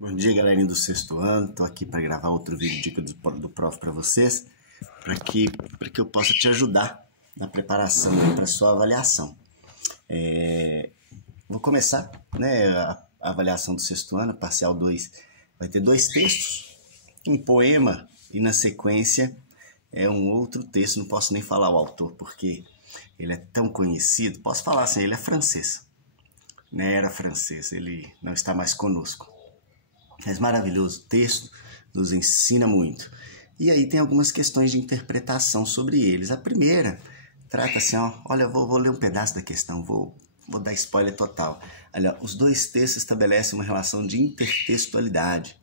Bom dia, galerinha do sexto ano. Estou aqui para gravar outro vídeo dica do prof para vocês, para que eu possa te ajudar na preparação para sua avaliação. Vou começar, né, a avaliação do sexto ano, parcial 2. Vai ter dois textos, um poema e na sequência um outro texto. Não posso nem falar o autor porque ele é tão conhecido. Posso falar assim, ele é francês, né? Era francês, ele não está mais conosco. Mas maravilhoso, o texto nos ensina muito. E aí tem algumas questões de interpretação sobre eles. A primeira trata assim, olha, vou ler um pedaço da questão, vou dar spoiler total. Olha, os dois textos estabelecem uma relação de intertextualidade.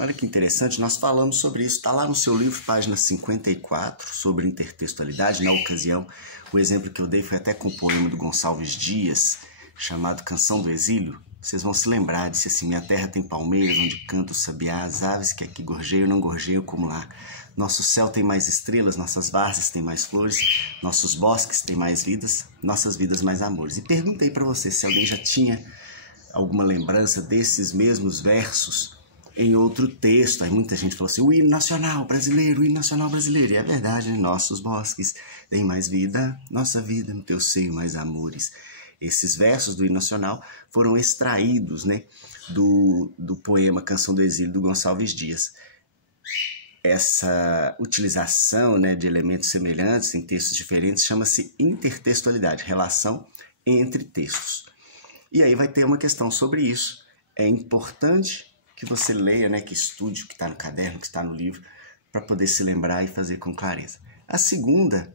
Olha que interessante, nós falamos sobre isso, está lá no seu livro, página 54, sobre intertextualidade. Na ocasião, o exemplo que eu dei foi até com o poema do Gonçalves Dias, chamado Canção do Exílio. Vocês vão se lembrar, disse assim: minha terra tem palmeiras onde canta o sabiá, as aves que aqui gorjeiam não gorjeiam como lá. Nosso céu tem mais estrelas, nossas várzeas têm mais flores, nossos bosques têm mais vidas, nossas vidas mais amores. E perguntei para você se alguém já tinha alguma lembrança desses mesmos versos em outro texto. Aí muita gente falou assim: o hino nacional brasileiro, o hino nacional brasileiro. E é verdade, né? Nossos bosques têm mais vida, nossa vida no teu seio mais amores. Esses versos do hino nacional foram extraídos, né, do poema Canção do Exílio, do Gonçalves Dias. Essa utilização, né, de elementos semelhantes em textos diferentes chama-se intertextualidade, relação entre textos. E aí vai ter uma questão sobre isso. É importante que você leia, né, que estude o que está no caderno, o que está no livro, para poder se lembrar e fazer com clareza. A segunda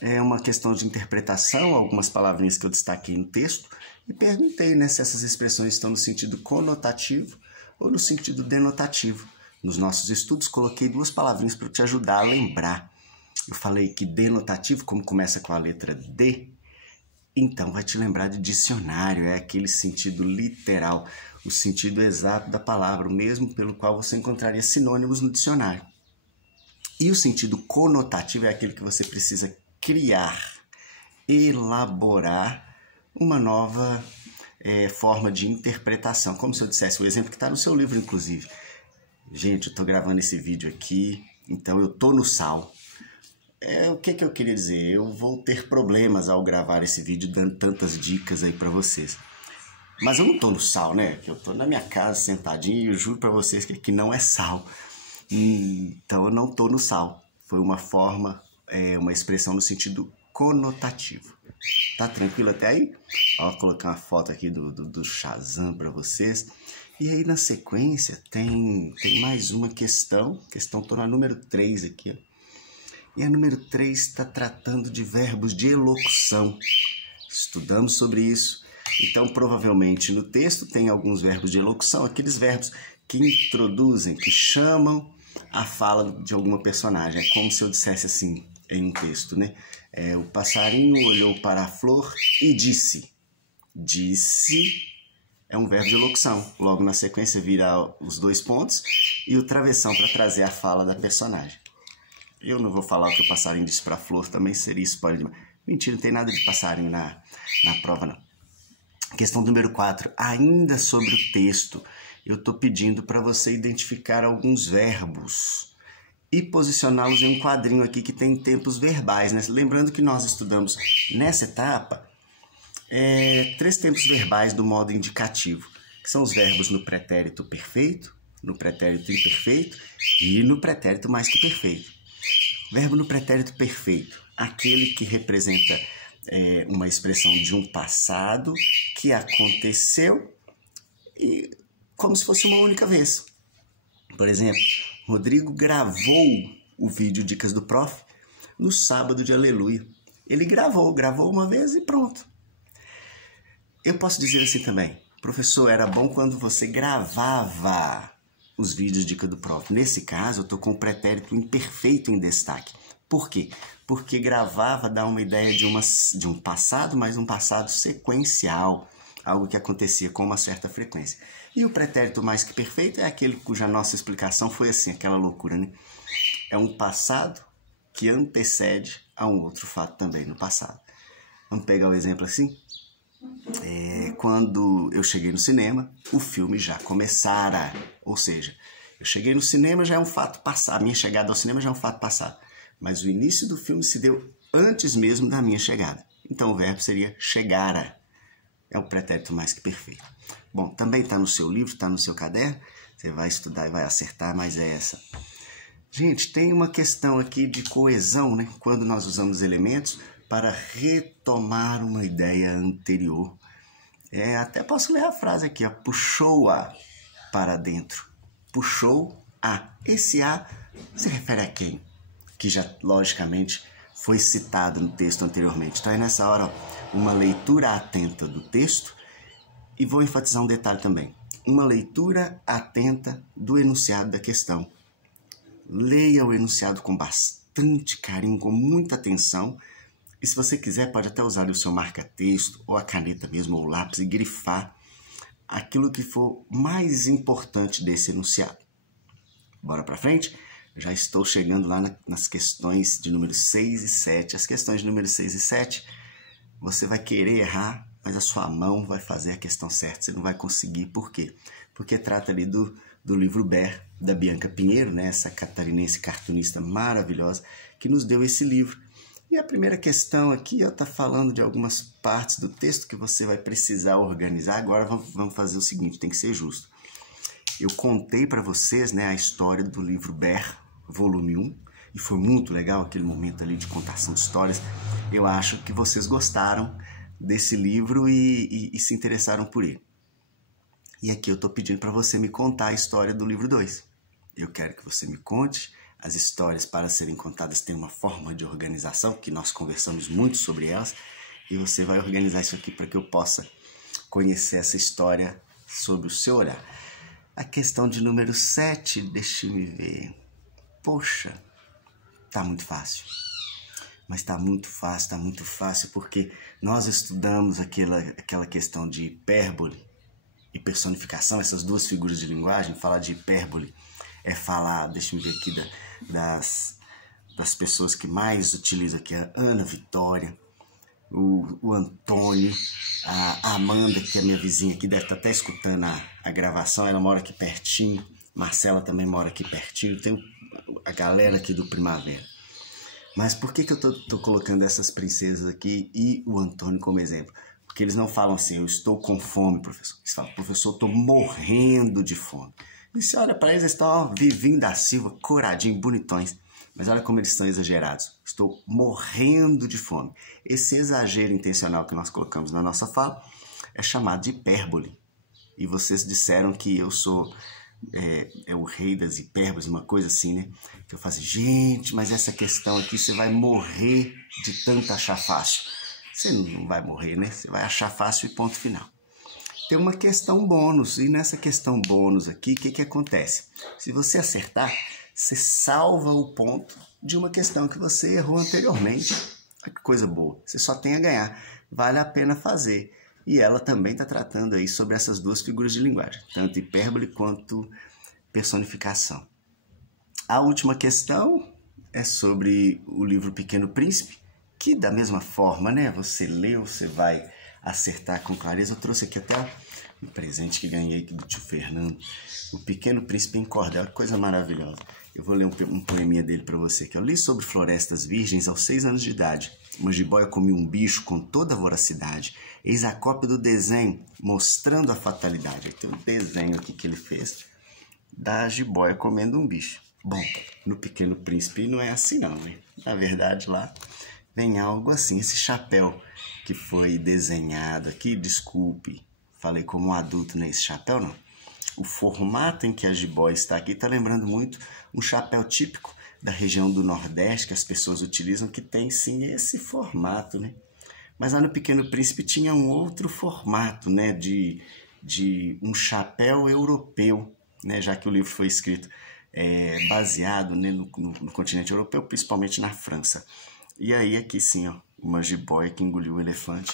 é uma questão de interpretação, algumas palavrinhas que eu destaquei no texto, e perguntei, né, se essas expressões estão no sentido conotativo ou no sentido denotativo. Nos nossos estudos, coloquei duas palavrinhas para te ajudar a lembrar. Eu falei que denotativo, como começa com a letra D, então vai te lembrar de dicionário, é aquele sentido literal, o sentido exato da palavra, o mesmo pelo qual você encontraria sinônimos no dicionário. E o sentido conotativo é aquele que você precisa criar, elaborar uma nova forma de interpretação. Como se eu dissesse o exemplo que está no seu livro, inclusive. Gente, eu estou gravando esse vídeo aqui, então eu estou no sal. O que eu queria dizer? Eu vou ter problemas ao gravar esse vídeo dando tantas dicas aí para vocês. Mas eu não estou no sal, né? Eu estou na minha casa sentadinho e eu juro para vocês que aqui não é sal. Então eu não estou no sal. Foi uma forma, uma expressão no sentido conotativo. Tá tranquilo até aí? Vou colocar uma foto aqui do Shazam para vocês. E aí na sequência tem mais uma questão. Estou na número 3 aqui, ó. E a número 3 está tratando de verbos de elocução. Estudamos sobre isso. Então, provavelmente, no texto tem alguns verbos de elocução, aqueles verbos que introduzem, que chamam a fala de alguma personagem. É como se eu dissesse assim, em um texto, né? O passarinho olhou para a flor e disse. Disse é um verbo de elocução. Logo na sequência vira os dois pontos e o travessão para trazer a fala da personagem. Eu não vou falar o que o passarinho disse para a flor, também seria spoiler demais. Mentira, não tem nada de passarinho na prova, não. Questão número 4. Ainda sobre o texto, eu estou pedindo para você identificar alguns verbos e posicioná-los em um quadrinho aqui que tem tempos verbais, né? Lembrando que nós estudamos nessa etapa 3 tempos verbais do modo indicativo, que são os verbos no pretérito perfeito, no pretérito imperfeito e no pretérito mais que perfeito. Verbo no pretérito perfeito, aquele que representa uma expressão de um passado que aconteceu e como se fosse uma única vez. Por exemplo, Rodrigo gravou o vídeo Dicas do Prof no sábado de Aleluia. Ele gravou uma vez e pronto. Eu posso dizer assim também: professor, era bom quando você gravava os vídeos Dica do Prof. Nesse caso, eu estou com o pretérito imperfeito em destaque. Por quê? Porque gravava dá uma ideia de um passado, mas um passado sequencial, algo que acontecia com uma certa frequência. E o pretérito mais que perfeito é aquele cuja nossa explicação foi assim, aquela loucura, né? É um passado que antecede a um outro fato também no passado. Vamos pegar o exemplo assim? quando eu cheguei no cinema, o filme já começara. Ou seja, eu cheguei no cinema, já é um fato passado. A minha chegada ao cinema já é um fato passado. Mas o início do filme se deu antes mesmo da minha chegada. Então o verbo seria chegara. É um pretérito mais que perfeito. Bom, também está no seu livro, está no seu caderno. Você vai estudar e vai acertar, mas é essa. Gente, tem uma questão aqui de coesão, né? Quando nós usamos elementos para retomar uma ideia anterior. Até posso ler a frase aqui, ó. Puxou-a para dentro. Puxou-a. Esse a se refere a quem? Que já, logicamente, foi citado no texto anteriormente. Então, é nessa hora, ó, uma leitura atenta do texto. E vou enfatizar um detalhe também. Uma leitura atenta do enunciado da questão. Leia o enunciado com bastante carinho, com muita atenção. E se você quiser, pode até usar o seu marca-texto, ou a caneta mesmo, ou o lápis, e grifar aquilo que for mais importante desse enunciado. Bora para frente? Já estou chegando lá nas questões de número 6 e 7. As questões de número 6 e 7, você vai querer errar, mas a sua mão vai fazer a questão certa. Você não vai conseguir. Por quê? Porque trata ali do livro Ber, da Bianca Pinheiro, né? Essa catarinense cartunista maravilhosa, que nos deu esse livro. E a primeira questão aqui está falando de algumas partes do texto que você vai precisar organizar. Agora vamos fazer o seguinte, tem que ser justo. Eu contei para vocês, né, a história do livro Ber, volume 1, e foi muito legal aquele momento ali de contação de histórias. Eu acho que vocês gostaram desse livro e se interessaram por ele. E aqui eu estou pedindo para você me contar a história do livro 2. Eu quero que você me conte. As histórias, para serem contadas, têm uma forma de organização, que nós conversamos muito sobre elas, e você vai organizar isso aqui para que eu possa conhecer essa história sob o seu olhar. A questão de número 7, deixa eu ver. Poxa, tá muito fácil. Mas tá muito fácil, porque nós estudamos aquela questão de hipérbole e personificação, essas duas figuras de linguagem. Falar de hipérbole é falar, deixa eu ver aqui, das pessoas que mais utilizam aqui, a Ana Vitória, o Antônio, a Amanda, que é minha vizinha aqui, deve estar até escutando a gravação, ela mora aqui pertinho, Marcela também mora aqui pertinho, tem a galera aqui do Primavera. Mas por que eu tô colocando essas princesas aqui e o Antônio como exemplo? Porque eles não falam assim, eu estou com fome, professor. Eles falam, professor, eu estou morrendo de fome. E você olha para eles, eles estão, ó, Vivinho da Silva, coradinho, bonitões. Mas olha como eles estão exagerados. Estou morrendo de fome. Esse exagero intencional que nós colocamos na nossa fala é chamado de hipérbole. E vocês disseram que eu sou o rei das hipérboles, uma coisa assim, né? Que eu falo assim, gente, mas essa questão aqui você vai morrer de tanto achar fácil. Você não vai morrer, né? Você vai achar fácil e ponto final. Tem uma questão bônus, e nessa questão bônus aqui, o que acontece? Se você acertar, você salva o ponto de uma questão que você errou anteriormente. Que coisa boa, você só tem a ganhar, vale a pena fazer. E ela também está tratando aí sobre essas duas figuras de linguagem, tanto hipérbole quanto personificação. A última questão é sobre o livro Pequeno Príncipe, que da mesma forma, né, você leu, você vai acertar com clareza. Eu trouxe aqui até um presente que ganhei aqui do tio Fernando, o Pequeno Príncipe em Cordel, que coisa maravilhosa. Eu vou ler um poeminha dele para você, que eu li sobre florestas virgens aos 6 anos de idade. Uma jiboia comia um bicho com toda a voracidade. Eis a cópia do desenho, mostrando a fatalidade. Aí tem um desenho aqui que ele fez da jiboia comendo um bicho. Bom, no Pequeno Príncipe não é assim não, né? Na verdade, lá vem algo assim. Esse chapéu que foi desenhado aqui, desculpe, falei como um adulto, né? Esse chapéu não. O formato em que a jiboia está aqui está lembrando muito um chapéu típico da região do Nordeste que as pessoas utilizam, que tem sim esse formato, né? Mas lá no Pequeno Príncipe tinha um outro formato, né? De um chapéu europeu, né? Já que o livro foi escrito baseado, né, no continente europeu, principalmente na França. E aí aqui sim, ó, uma jiboia que engoliu o elefante.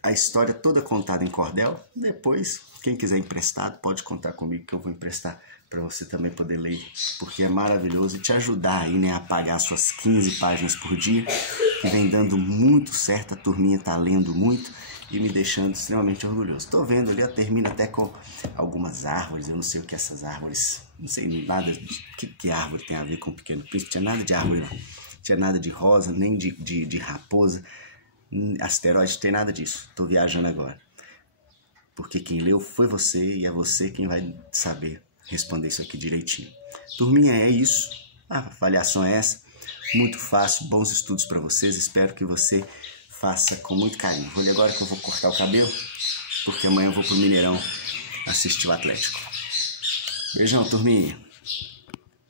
A história toda contada em cordel. Depois, quem quiser emprestado, pode contar comigo que eu vou emprestar para você também poder ler, porque é maravilhoso e te ajudar aí, né, a pagar suas 15 páginas por dia que vem dando muito certo, a turminha tá lendo muito e me deixando extremamente orgulhoso. Tô vendo ali, ó, termina até com algumas árvores, eu não sei o que essas árvores, não sei nada de que árvore tem a ver com o Pequeno Príncipe, tinha nada de árvore não, tinha nada de rosa, nem de raposa, asteroide, não tem nada disso, tô viajando agora. Porque quem leu foi você e é você quem vai saber responder isso aqui direitinho. Turminha, é isso, a avaliação é essa, muito fácil, bons estudos para vocês, espero que você faça com muito carinho. Vou ali agora que eu vou cortar o cabelo, porque amanhã eu vou pro Mineirão assistir o Atlético. Beijão, turminha.